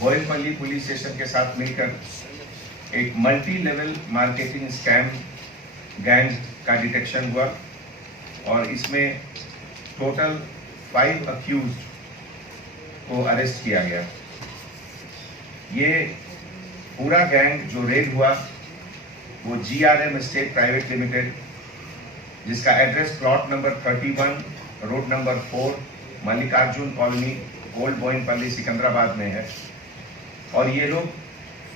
बोयलपल्ली police station के साथ मिलकर एक multi level marketing scam gang का डिटेक्शन हुआ और इसमें टोटल 5 अक्यूज्ड को अरेस्ट किया गया। ये पूरा गैंग जो रेड हुआ वो GRM एस्टेट प्राइवेट लिमिटेड, जिसका address plot number 31 road number 4 Mallikarjun colony old Boyanpally Secunderabad में है। और ये लोग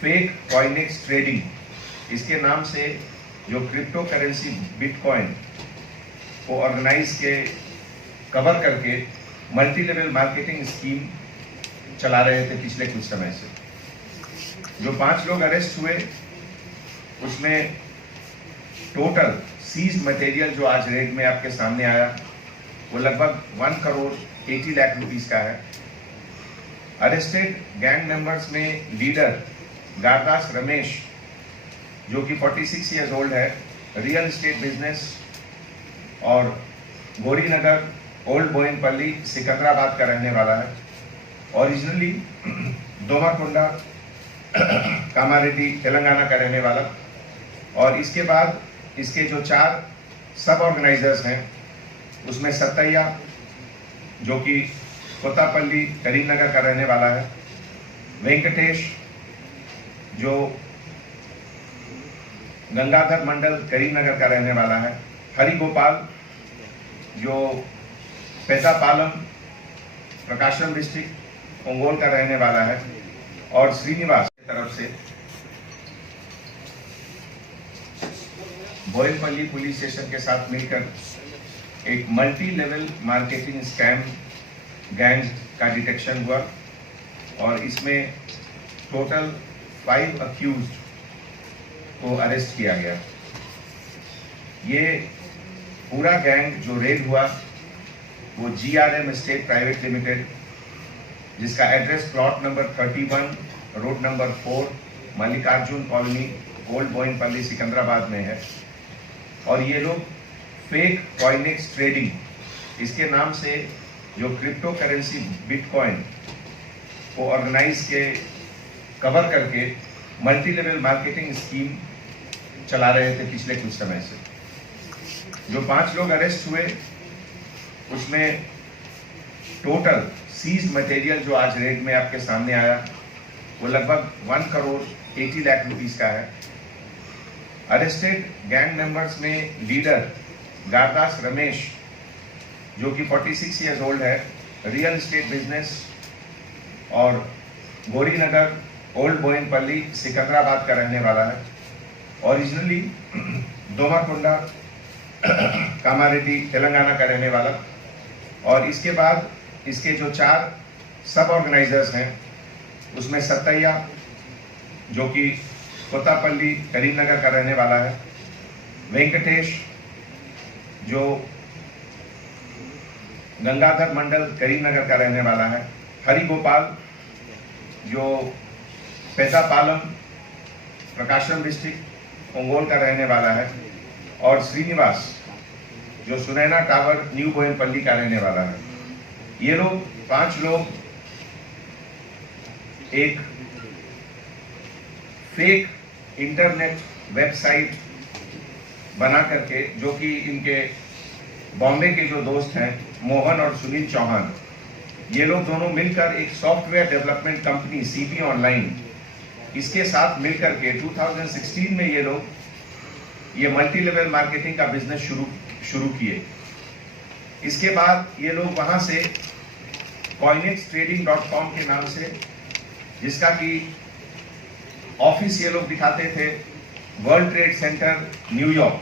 फेक कॉइनेक्स ट्रेडिंग इसके नाम से जो क्रिप्टो करेंसी बिटकॉइन को ऑर्गेनाइज के कवर करके मल्टी लेवल मार्केटिंग स्कीम चला रहे थे पिछले कुछ समय से। जो 5 लोग अरेस्ट हुए उसमें टोटल सीज मटेरियल जो आज रेड में आपके सामने आया वो लगभग 1 करोड़ 80 लाख रुपीस का है। अरेस्टेड गैंग मेंबर्स में लीडर गारदास रमेश जो कि 46 ईयर्स ओल्ड है, रियल एस्टेट बिजनेस और गौरीनगर ओल्ड बोयनपल्ली सिकंदराबाद का रहने वाला है। ओरिजिनली दोमाकोंडा कामारेड्डी तेलंगाना का रहने वाला। और इसके बाद इसके जो 4 सब ऑर्गेनाइजर्स हैं उसमें सत्तैया जो कि कोतापल्ली करीमनगर का रहने वाला है, वेंकटेश जो गंगाधर मंडल करीमनगर का रहने वाला है, हरि गोपाल जो पेतापालम प्रकाशम डिस्ट्रिक्ट ओंगोल का रहने वाला है, और श्रीनिवास की तरफ से बोयलपल्ली पुलिस स्टेशन के साथ मिलकर एक multi level marketing scam gang का डिटेक्शन हुआ और इसमें टोटल 5 अक्यूज्ड को अरेस्ट किया गया। ये पूरा गैंग जो रेड हुआ वो GRM एस्टेट प्राइवेट लिमिटेड, जिसका address plot number 31 road number 4 Mallikarjun colony old Boyanpally Secunderabad में है। और ये लोग फेक कॉइनेक्स ट्रेडिंग इसके नाम से जो क्रिप्टो करेंसी बिटकॉइन को ऑर्गेनाइज के कवर करके मल्टी लेवल मार्केटिंग स्कीम चला रहे थे पिछले कुछ समय से। जो 5 लोग अरेस्ट हुए उसमें टोटल सीज मटेरियल जो आज रेड में आपके सामने आया वो लगभग 1 करोड़ 80 लाख रुपीस का है। अरेस्टेड गैंग मेंबर्स में लीडर गारदास रमेश जो कि 46 ईयर्स ओल्ड है, रियल एस्टेट बिजनेस और गौरीनगर ओल्ड बोयनपल्ली सिकंदराबाद का रहने वाला है। ओरिजिनली दोमाकोंडा कामारेड्डी तेलंगाना का रहने वाला। और इसके बाद इसके जो 4 सब ऑर्गेनाइजर्स हैं उसमें सत्तैया जो कि कोतापल्ली करीमनगर का रहने वाला है, वेंकटेश जो गंगाधर मंडल करीमनगर का रहने वाला है, हरि गोपाल जो पेतापालम प्रकाशम डिस्ट्रिक्ट ओंगोल का रहने वाला है, और श्रीनिवास जो सुनैना टावर न्यू बोयनपल्ली का रहने वाला है। ये लोग 5 लोग एक फेक इंटरनेट वेबसाइट बना करके, जो कि इनके बॉम्बे के जो दोस्त हैं मोहन और सुनील चौहान, ये लोग दोनों मिलकर एक software development company CP online इसके साथ मिलकर के 2016 में ये लोग ये मल्टी लेवल मार्केटिंग का बिजनेस शुरू किए। इसके बाद ये लोग वहां से coinextrading.com के नाम से, जिसका कि ऑफिस ये लोग दिखाते थे वर्ल्ड ट्रेड सेंटर न्यूयॉर्क,